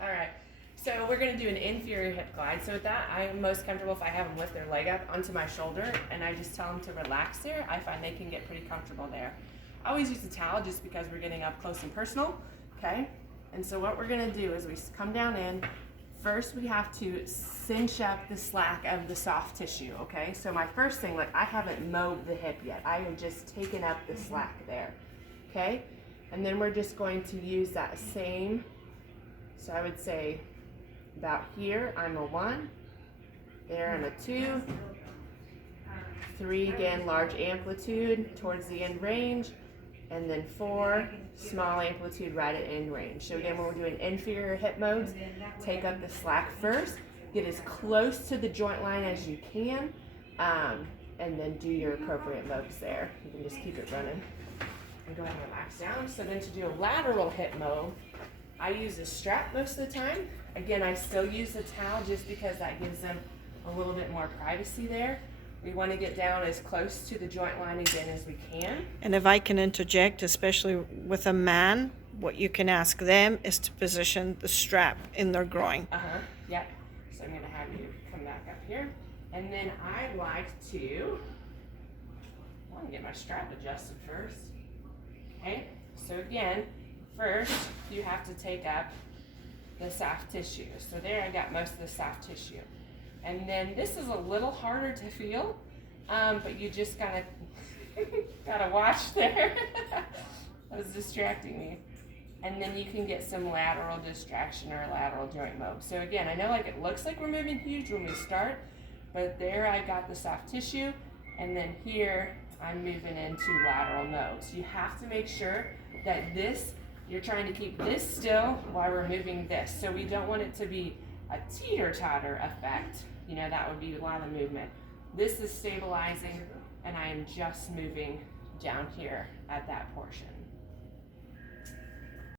All right. So we're going to do an inferior hip glide. So with that, I'm most comfortable if I have them lift their leg up onto my shoulder and I just tell them to relax there. I find they can get pretty comfortable there. I always use a towel just because we're getting up close and personal, okay? And so what we're going to do is we come down in. First, we have to cinch up the slack of the soft tissue, okay? So my first thing, like I haven't mowed the hip yet. I have just taken up the slack there, okay? And then we're just going to use that same, so I would say about here, I'm a 1, there I'm a 2, 3 again, large amplitude towards the end range, and then 4, small amplitude right at end range. So again, when we're doing inferior hip modes, take up the slack first, get as close to the joint line as you can, and then do your appropriate modes there. You can just keep it running. And go ahead and relax down. So then to do a lateral hip mode, I use a strap most of the time. Again, I still use a towel just because that gives them a little bit more privacy there. We want to get down as close to the joint line again as we can. And if I can interject, especially with a man, what you can ask them is to position the strap in their groin. Yep. So I'm going to have you come back up here. And then I like to, I want to get my strap adjusted first. Okay. So again, first you have to take up the soft tissue. So there I got most of the soft tissue. And then this is a little harder to feel, but you just gotta watch there. That was distracting me. And then you can get some lateral distraction or lateral joint mode. So again, I know like it looks like we're moving huge when we start, but there I got the soft tissue, and then here I'm moving into lateral nodes. You have to make sure that you're trying to keep this still while we're moving this. So we don't want it to be a teeter-totter effect. You know, that would be a lot of movement. This is stabilizing, and I am just moving down here at that portion.